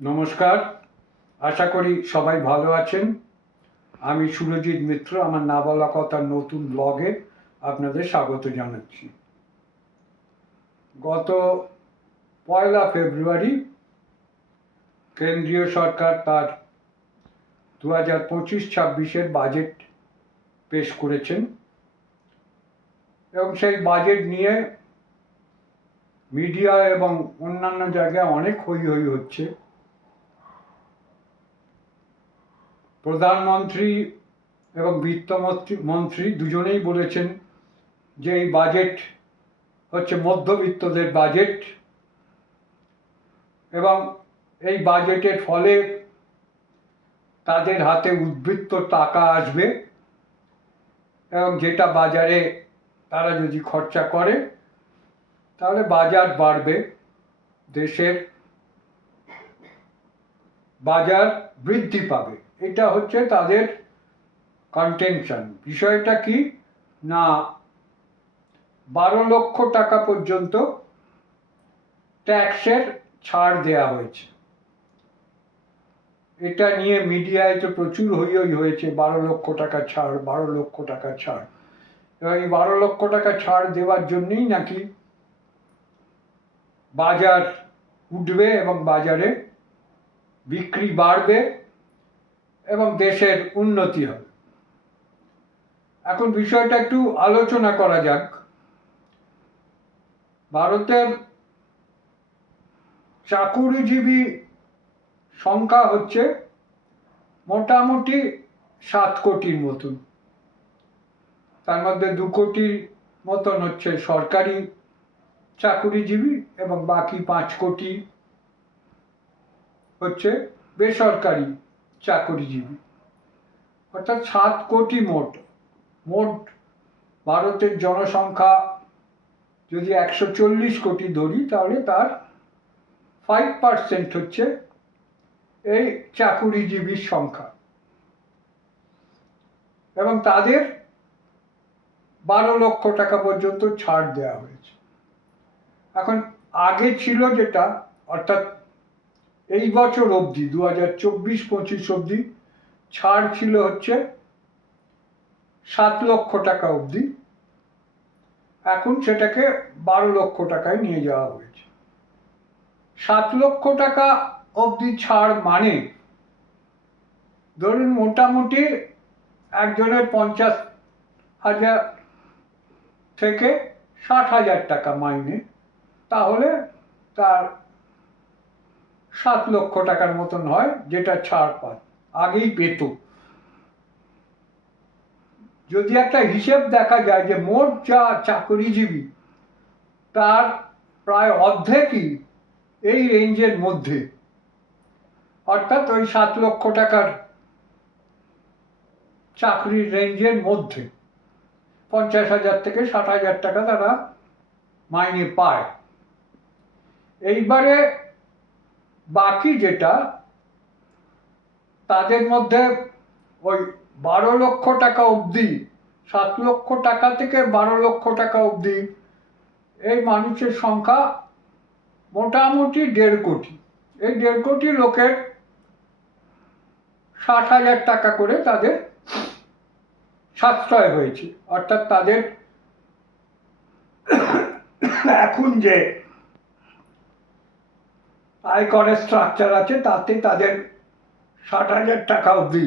নমস্কার। আশা করি সবাই ভালো আছেন। আমি সুরজিৎ মিত্র, আমার না বলা কথার নতুন ব্লগে আপনাদের স্বাগত জানাচ্ছি। গত পয়লা ফেব্রুয়ারি কেন্দ্রীয় সরকার তার দু হাজার পঁচিশ ছাব্বিশের বাজেট পেশ করেছেন এবং সেই বাজেট নিয়ে মিডিয়া এবং অন্যান্য জায়গায় অনেক হই হই হচ্ছে। প্রধানমন্ত্রী এবং বিত্তমন্ত্রী মন্ত্রী দুজনেই বলেছেন যে এই বাজেট হচ্ছে মধ্যবিত্তদের বাজেট এবং এই বাজেটের ফলে তাদের হাতে উদ্বৃত্ত টাকা আসবে এবং যেটা বাজারে তারা যদি খরচা করে, তাহলে বাজার বাড়বে। দেশের বাজার বৃদ্ধি পাবে। এটা হচ্ছে তাদের কন্টেনশন বিষয়টা কি? না, বারো লক্ষ টাকা পর্যন্ত ট্যাক্সের ছাড় দেয়া হয়েছে। এটা নিয়ে মিডিয়ায় তো প্রচুর হই হই হয়েছে, বারো লক্ষ টাকা ছাড়, বারো লক্ষ টাকা ছাড়। এবং এই বারো লক্ষ টাকা ছাড় দেওয়ার জন্যই নাকি বাজার উঠবে এবং বাজারে বিক্রি বাড়বে। এবং দেশের উন্নতি হবে। এখন বিষয়টা একটু আলোচনা করা যাক। ভারতের চাকুরিজীবী সংখ্যা হচ্ছে মোটামুটি সাত কোটির মতন। তার মধ্যে দু কোটির মতন হচ্ছে সরকারি চাকুরিজীবী এবং বাকি পাঁচ কোটি হচ্ছে বেসরকারি। চাকরিজীবী অর্থাৎ সাত কোটি মোট। মোট ভারতের জনসংখ্যা যদি একশো চল্লিশ কোটি ধরি, তাহলে তার ফাইভ পার্সেন্ট হচ্ছে এই চাকুরিজীবীর সংখ্যা। এবং তাদের বারো লক্ষ টাকা পর্যন্ত ছাড় দেওয়া হয়েছে। এখন আগে ছিল যেটা, অর্থাৎ এই বছর অবধি দু হাজার চব্বিশ, পঁচিশ অবধি ছাড় ছিল হচ্ছে সাত লক্ষ টাকা অবধি। এখন সেটাকে বারো লক্ষ টাকায় নিয়ে যাওয়া হয়েছে। সাত লক্ষ টাকা অবধি ছাড় মানে ধরুন মোটামুটি একজনের পঞ্চাশ হাজার থেকে ষাট হাজার টাকা মাইনে, তাহলে তার সাত লক্ষ টাকার মতন হয়, যেটা ছাড় পায়। আগেই পেত। যদি একটা হিসেব দেখা যায় যে মোট যা চাকরিজীবী, তার প্রায় অর্ধেকই এই রেঞ্জের মধ্যে। অর্থাৎ ওই সাত লক্ষ টাকার চাকরির রেঞ্জের মধ্যে। পঞ্চাশ হাজার থেকে ষাট হাজার টাকা তারা মাইনে পায়। এইবারে বাকি যেটা, তাদের মধ্যে ওই বারো লক্ষ টাকা অবধি, সাত লক্ষ টাকা থেকে বারো লক্ষ টাকা অবধি, এই মানুষের সংখ্যা মোটামুটি দেড় কোটি। এই দেড় কোটি লোকের ষাট হাজার টাকা করে তাদের সাশ্রয় হয়েছে। অর্থাৎ তাদের এখন যে আয়করের স্ট্রাকচার আছে, তাতে তাদের ষাট হাজার টাকা অবধি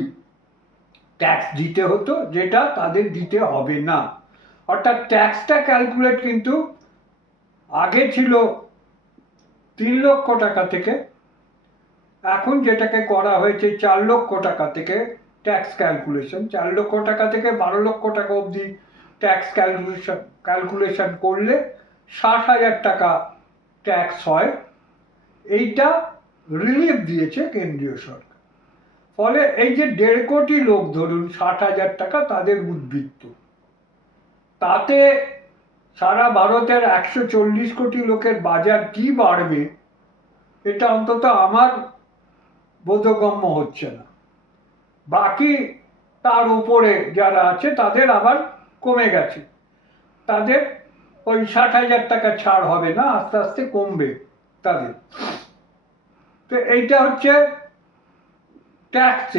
ট্যাক্স দিতে হতো, যেটা তাদের দিতে হবে না। অর্থাৎ ট্যাক্সটা ক্যালকুলেট কিন্তু আগে ছিল তিন লক্ষ টাকা থেকে, এখন যেটাকে করা হয়েছে চার লক্ষ টাকা থেকে ট্যাক্স ক্যালকুলেশন চার লক্ষ টাকা থেকে বারো লক্ষ টাকা অবধি ট্যাক্স ক্যালকুলেশন ক্যালকুলেশন করলে ষাট হাজার টাকা ট্যাক্স হয়। এইটা রিলিফ দিয়েছে কেন্দ্রীয় সরকার। ফলে এই যে দেড় কোটি লোক ধরুন, ষাট হাজার টাকা তাদের উদ্বৃত্ত। তাতে সারা ভারতের একশো চল্লিশ কোটি লোকের বাজার কি বাড়বে, এটা অন্তত আমার বোধগম্য হচ্ছে না। বাকি তার উপরে যারা আছে, তাদের আবার কমে গেছে। তাদের ওই ষাট হাজার টাকা ছাড় হবে না, আস্তে আস্তে কমবে। তাদের তো এইটা হচ্ছে ট্যাক্স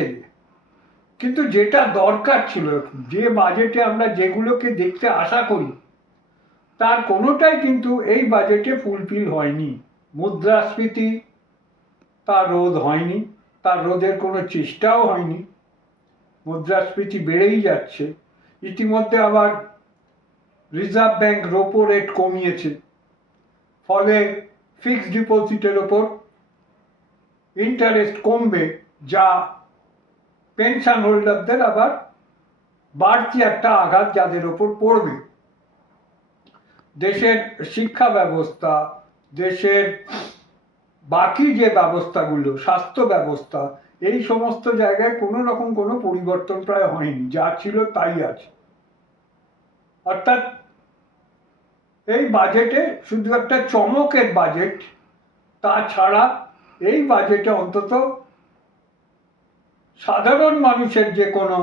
কিন্তু যেটা দরকার ছিল, যে বাজেটে আমরা যেগুলোকে দেখতে আশা করি, তার কোনোটাই কিন্তু এই বাজেটে ফুলফিল হয়নি। মুদ্রাস্ফীতি, তার রোধ হয়নি, তার রোধের কোনো চেষ্টাও হয়নি। মুদ্রাস্ফীতি বেড়েই যাচ্ছে। ইতিমধ্যে আবার রিজার্ভ ব্যাংক রোপো রেট কমিয়েছে। ফলে ফিক্সড ডিপোজিটের ওপর ইন্টারেস্ট কমবে, যা পেনশন হোল্ডারদের আবার বাড়তি একটা আঘাত যাদের ওপর পড়বে। দেশের শিক্ষা ব্যবস্থা, দেশের বাকি যে ব্যবস্থাগুলো, স্বাস্থ্য ব্যবস্থা, এই সমস্ত জায়গায় কোনো রকম কোনো পরিবর্তন প্রায় হয়নি, যা ছিল তাই আছে অর্থাৎ এই বাজেটে শুধু একটা চমকের বাজেট, তাছাড়া এই বাজেটে অন্তত সাধারণ মানুষের যে কোনো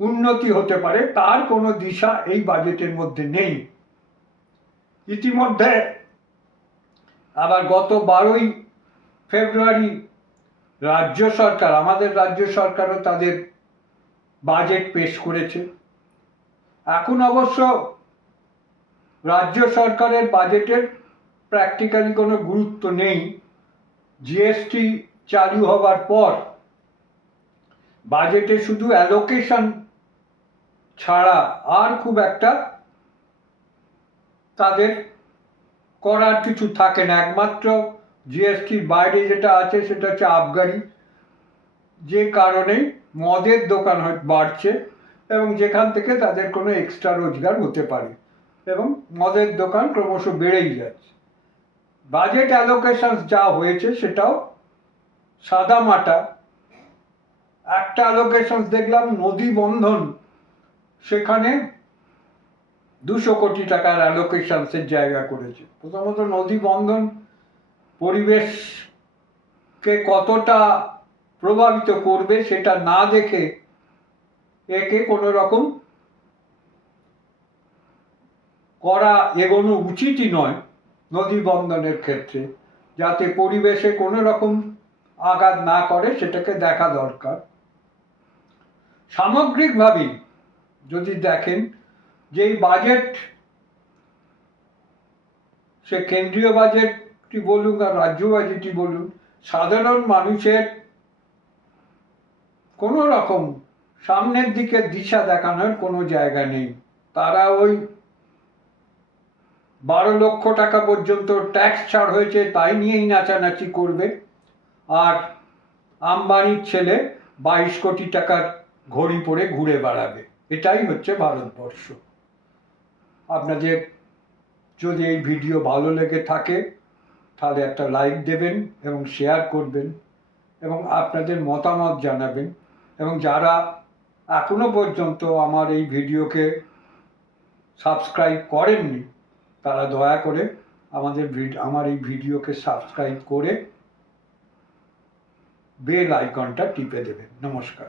উন্নতি হতে পারে, তার কোনো দিশা এই বাজেটের মধ্যে নেই। ইতিমধ্যে আবার গত বারোই ফেব্রুয়ারি রাজ্য সরকার, আমাদের রাজ্য সরকারও তাদের বাজেট পেশ করেছে। এখন অবশ্য রাজ্য সরকারের বাজেটের প্র্যাকটিক্যালি কোনো গুরুত্ব নেই। জিএসটি চালু হবার পর বাজেটে শুধু অ্যালোকেশন ছাড়া আর খুব একটা তাদের করার কিছু থাকে না। একমাত্র জিএসটির বাইরে যেটা আছে সেটা হচ্ছে আবগারি। যে কারণে মদের দোকান বাড়ছে এবং যেখান থেকে তাদের কোনো এক্সট্রা রোজগার হতে পারে। এবং মদের দোকান ক্রমশ বেড়েই যাচ্ছে। বাজেট অ্যালোকেশন যা হয়েছে সেটাও সাদা মাটা। একটা অ্যালোকেশন দেখলাম, নদী বন্ধন। সেখানে দুশো কোটি টাকার অ্যালোকেশনসের জায়গা করেছে। প্রথমত নদী বন্ধন পরিবেশকে কতটা প্রভাবিত করবে সেটা না দেখে একে কোনো রকম করা এগোনো উচিতই নয় নদী বন্ধনের ক্ষেত্রে, যাতে পরিবেশে কোনো রকম আঘাত না করে, সেটাকে দেখা দরকার। সামগ্রিকভাবেই যদি দেখেন যে বাজেট সে কেন্দ্রীয় বাজেটটি বলুন আর রাজ্য বাজেটটি বলুন, সাধারণ মানুষের কোনো রকম সামনের দিকে দিশা দেখানোর কোনো জায়গা নেই। তারা ওই বারো লক্ষ টাকা পর্যন্ত ট্যাক্স ছাড় হয়েছে, তাই নিয়েই নাচানাচি করবে। আর আম্বানির ছেলে বাইশ কোটি টাকার ঘড়ি পরে ঘুরে বেড়াবে। এটাই হচ্ছে ভারতবর্ষ। আপনাদের যদি এই ভিডিও ভালো লেগে থাকে, তাহলে একটা লাইক দেবেন এবং শেয়ার করবেন এবং আপনাদের মতামত জানাবেন। এবং যারা এখনও পর্যন্ত আমার এই ভিডিওকে সাবস্ক্রাইব করেননি তারা দয়া করে আমাদের আমার এই ভিডিওকে সাবস্ক্রাইব করে বেল আইকনটা টিপে দেবেন। নমস্কার।